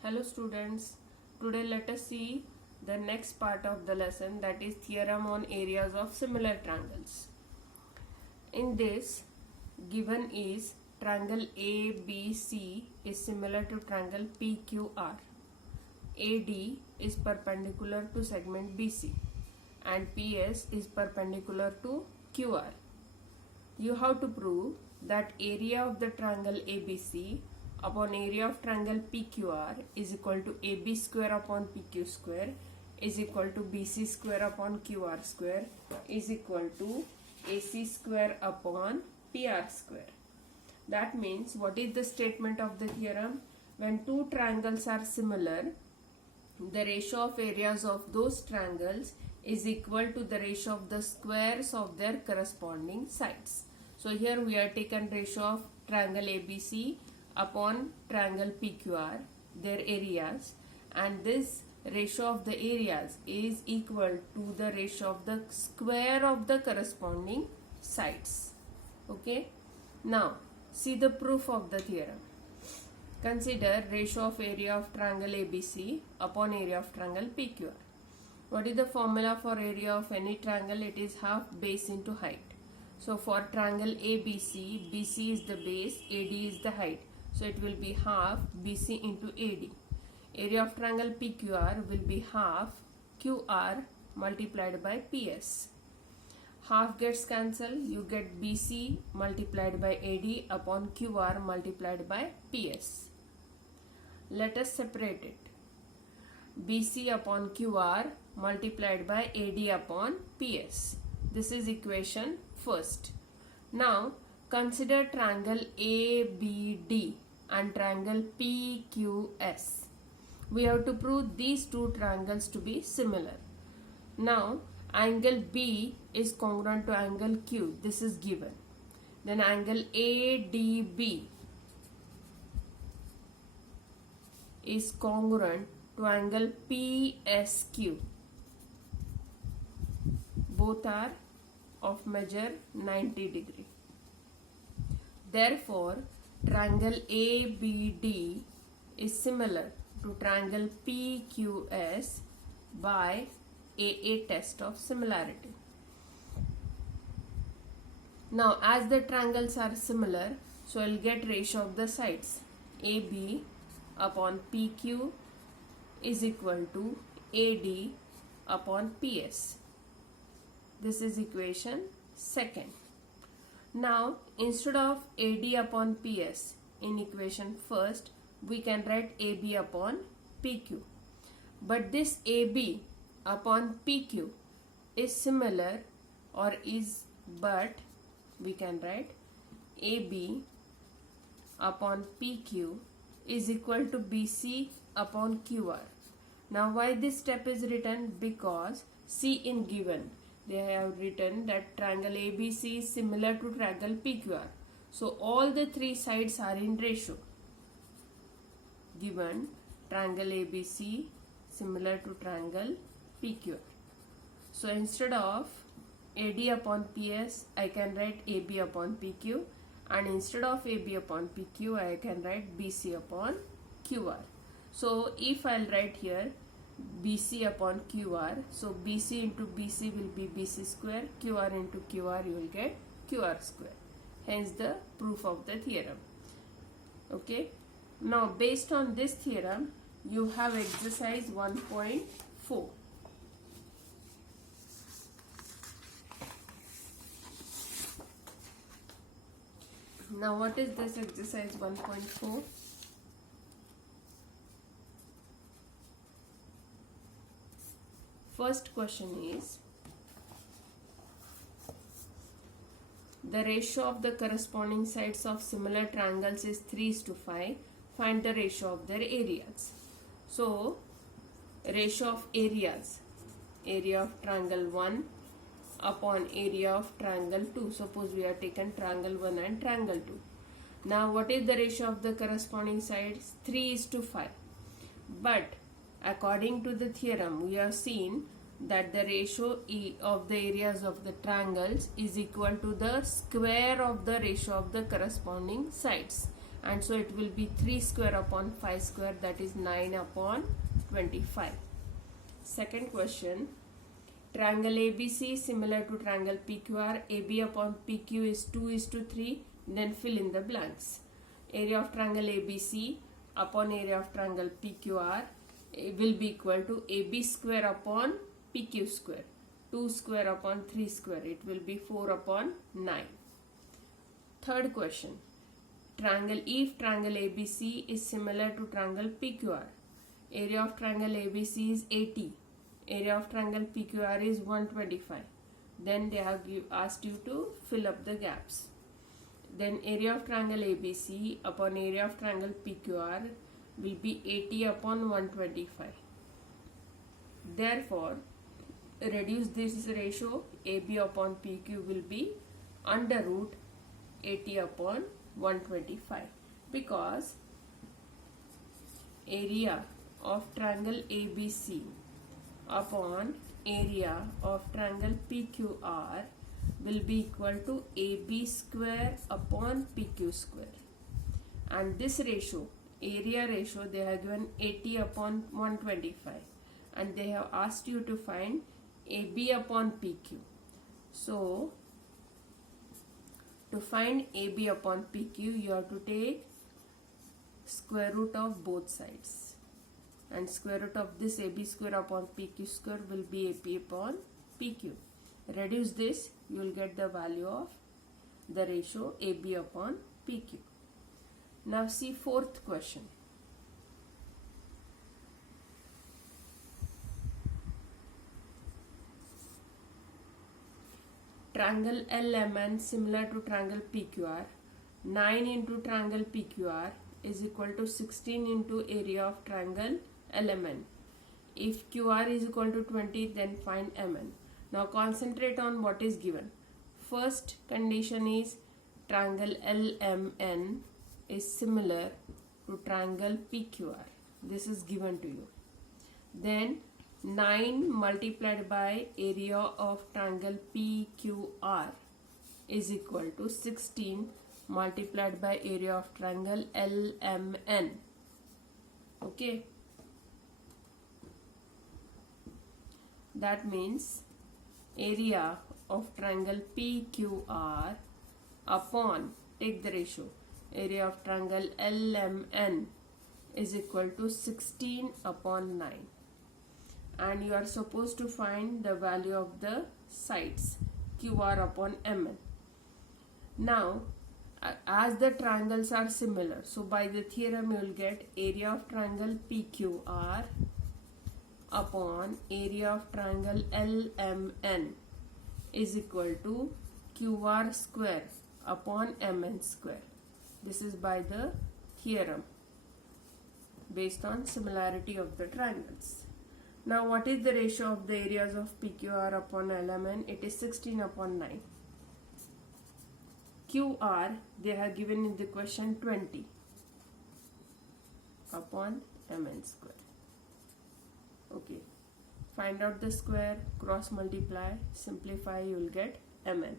Hello students, today let us see the next part of the lesson, that is theorem on areas of similar triangles. In this, given is triangle ABC is similar to triangle PQR. AD is perpendicular to segment BC and PS is perpendicular to QR. You have to prove that area of the triangle ABC upon area of triangle PQR is equal to AB square upon PQ square is equal to BC square upon QR square is equal to AC square upon PR square. That means, what is the statement of the theorem? When two triangles are similar, the ratio of areas of those triangles is equal to the ratio of the squares of their corresponding sides. So here we are taken ratio of triangle ABC upon triangle PQR, their areas, and this ratio of the areas is equal to the ratio of the square of the corresponding sides. Okay. Now see the proof of the theorem. Consider ratio of area of triangle ABC upon area of triangle PQR. What is the formula for area of any triangle? It is half base into height. So for triangle ABC, BC is the base, AD is the height. So it will be half BC into AD. Area of triangle PQR will be half QR multiplied by PS. Half gets cancelled, you get BC multiplied by AD upon QR multiplied by PS. Let us separate it. BC upon QR multiplied by AD upon PS. This is equation first. Now consider triangle ABD and triangle PQS. We have to prove these two triangles to be similar. Now angle B is congruent to angle Q. This is given. Then angle ADB is congruent to angle PSQ. Both are of measure 90 degree. Therefore, triangle ABD is similar to triangle PQS by AA test of similarity. Now, as the triangles are similar, so I'll get ratio of the sides. AB upon PQ is equal to AD upon PS. This is equation second. Now instead of AD upon PS in equation first, we can write AB upon PQ. But this AB upon PQ is similar but we can write AB upon PQ is equal to BC upon QR. Now why this step is written? Because see in given they have written that triangle ABC is similar to triangle PQR. So all the three sides are in ratio. Given triangle ABC similar to triangle PQR. So instead of AD upon PS, I can write AB upon PQ, and instead of AB upon PQ, I can write BC upon QR. So if I'll write here BC upon QR, so BC into BC will be BC square, QR into QR you will get QR square. Hence the proof of the theorem. Okay. Now based on this theorem, you have exercise 1.4. Now what is this exercise 1.4? First question is, the ratio of the corresponding sides of similar triangles is 3:5. Find the ratio of their areas. So ratio of areas, area of triangle 1 upon area of triangle 2. Suppose we have taken triangle 1 and triangle 2. Now what is the ratio of the corresponding sides? 3:5. But according to the theorem, we have seen that the ratio of the areas of the triangles is equal to the square of the ratio of the corresponding sides. and so it will be 3 square upon 5 square, that is 9 upon 25. Second question, triangle ABC is similar to triangle PQR. AB upon PQ is 2:3. Then fill in the blanks. Area of triangle ABC upon area of triangle PQR will be equal to AB square upon PQ square. 2 square upon 3 square. It will be 4 upon 9. Third question, if triangle ABC is similar to triangle PQR. Area of triangle ABC is 80. Area of triangle PQR is 125. Then they have asked you to fill up the gaps. Then area of triangle ABC upon area of triangle PQR will be 80 upon 125. Therefore, reduce this ratio, AB upon PQ will be under root 80 upon 125, because area of triangle ABC upon area of triangle PQR will be equal to AB square upon PQ square, and this ratio, area ratio, they have given 80 upon 125, and they have asked you to find AB upon PQ. So to find AB upon PQ, you have to take square root of both sides, and square root of this AB square upon PQ square will be AB upon PQ. Reduce this, you will get the value of the ratio AB upon PQ. Now see fourth question. Triangle LMN similar to triangle PQR. 9 into triangle PQR is equal to 16 into area of triangle LMN. If QR is equal to 20, then find MN. Now concentrate on what is given. First condition is triangle LMN is similar to triangle PQR. This is given to you. Then 9 multiplied by area of triangle PQR is equal to 16 multiplied by area of triangle LMN. Okay. That means area of triangle PQR upon, take the ratio, area of triangle LMN is equal to 16 upon 9. And you are supposed to find the value of the sides, QR upon MN. Now, as the triangles are similar, so by the theorem you will get area of triangle PQR upon area of triangle LMN is equal to QR square upon MN square. This is by the theorem based on similarity of the triangles. Now what is the ratio of the areas of PQR upon LMN? It is 16 upon 9. QR they have given in the question 20 upon MN square. Okay, find out the square, cross multiply, simplify, you will get MN.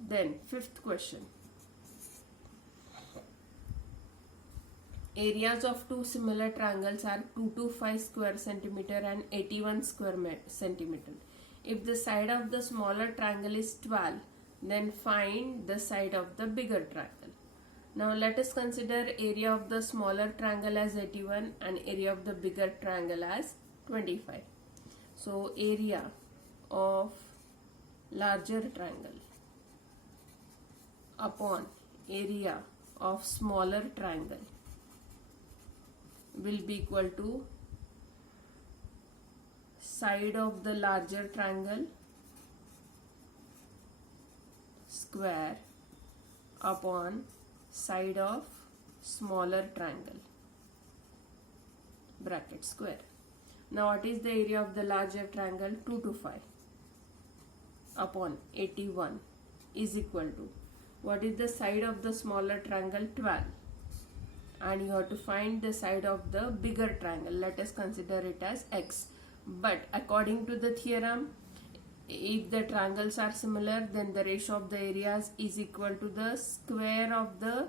Then fifth question. Areas of two similar triangles are 225 square centimeter and 81 square centimeter. If the side of the smaller triangle is 12, then find the side of the bigger triangle. Now let us consider area of the smaller triangle as 81 and area of the bigger triangle as 25. So area of larger triangle upon area of smaller triangle will be equal to side of the larger triangle square upon side of smaller triangle bracket square. Now what is the area of the larger triangle? 225 upon 81 is equal to, what is the side of the smaller triangle? 12. And you have to find the side of the bigger triangle. Let us consider it as x. But according to the theorem, if the triangles are similar, then the ratio of the areas is equal to the square of the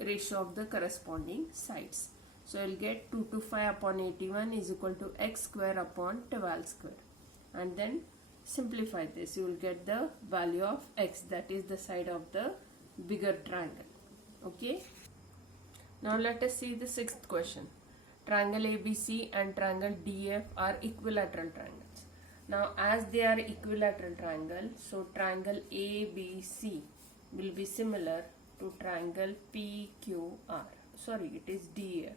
ratio of the corresponding sides. So you'll get 2 to 5 upon 81 is equal to x square upon 12 square. And then simplify this. You will get the value of x, that is the side of the bigger triangle. Okay. Now let us see the sixth question. Triangle ABC and triangle DF are equilateral triangles. Now as they are equilateral triangle, so triangle ABC will be similar to triangle PQR. Sorry, it is DF.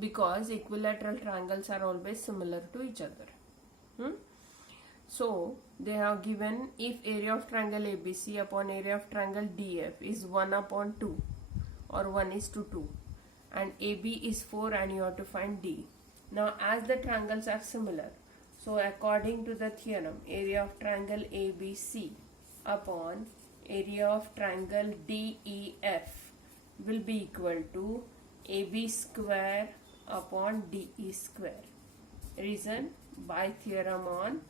Because equilateral triangles are always similar to each other. So they have given if area of triangle ABC upon area of triangle DF is 1 upon 2 or 1 is to 2 and AB is 4 and you have to find D. Now as the triangles are similar, so according to the theorem, area of triangle ABC upon area of triangle DEF will be equal to AB square upon DE square. Reason, by theorem on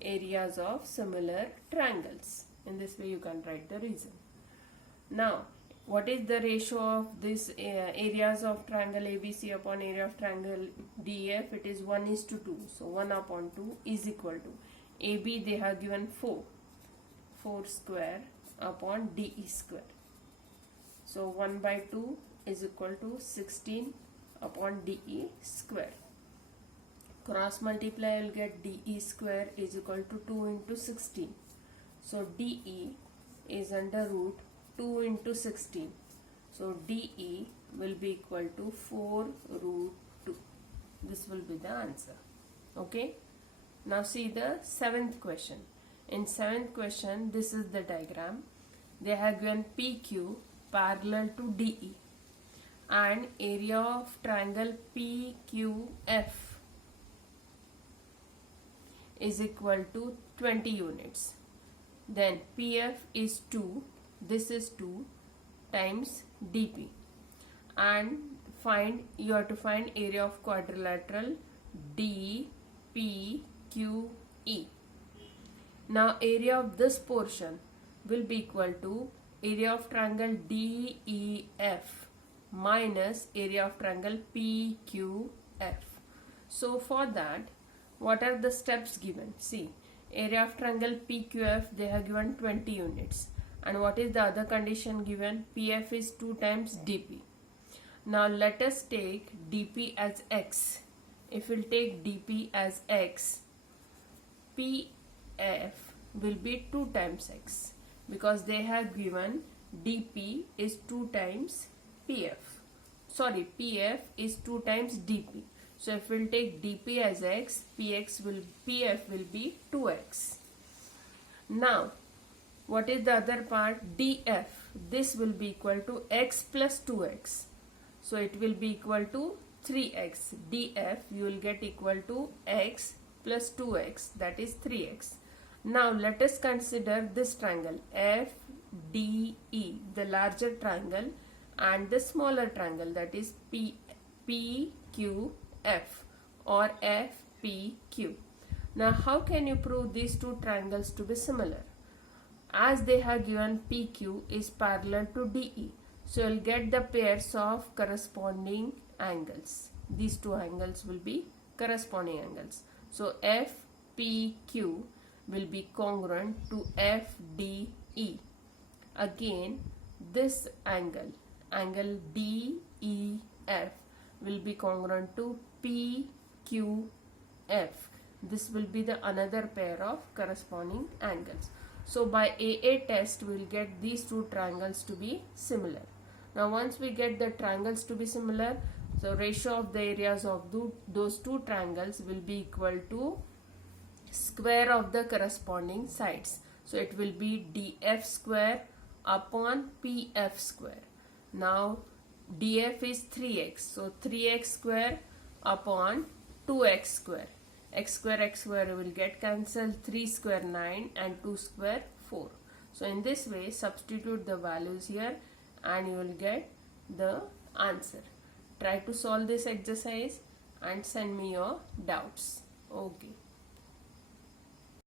areas of similar triangles. In this way you can write the reason. Now what is the ratio of this areas of triangle ABC upon area of triangle DF? It is 1 is to 2. So 1 upon 2 is equal to AB they have given 4 square upon DE square. So 1 by 2 is equal to 16 upon DE square. Cross multiply, you will get DE square is equal to 2 into 16. So DE is under root 2 into 16. So DE will be equal to 4 root 2. This will be the answer. Okay. Now see the seventh question. In seventh question, this is the diagram. They have given PQ parallel to DE and area of triangle PQF is equal to 20 units. Then PF is 2, this is 2 times DP, and you have to find area of quadrilateral DPQE. Now area of this portion will be equal to area of triangle DEF minus area of triangle PQF. So for that, what are the steps given? See, area of triangle PQF they have given 20 units. And what is the other condition given? PF is 2 times DP. Now let us take DP as X. If we'll take DP as X, PF will be 2 times X because they have given DP is 2 times PF. Sorry, PF is 2 times DP. So if we'll take DP as X, PF will be 2X. Now, what is the other part? DF. This will be equal to X plus 2X. So it will be equal to 3X. DF you will get equal to X plus 2X, that is 3X. Now let us consider this triangle FDE, the larger triangle, and the smaller triangle, that is PQF or FPQ. Now how can you prove these two triangles to be similar? As they have given PQ is parallel to DE, so you'll get the pairs of corresponding angles. These two angles will be corresponding angles. So FPQ will be congruent to FDE. Again, this angle DEF will be congruent to PQF. This will be the another pair of corresponding angles. So by AA test we will get these two triangles to be similar. Now once we get the triangles to be similar, so ratio of the areas of those two triangles will be equal to square of the corresponding sides. So it will be DF square upon PF square. Now DF is 3x, so 3x square upon 2x square. X square will get cancelled, 3 square 9 and 2 square 4. So in this way substitute the values here and you will get the answer. Try to solve this exercise and send me your doubts. Okay.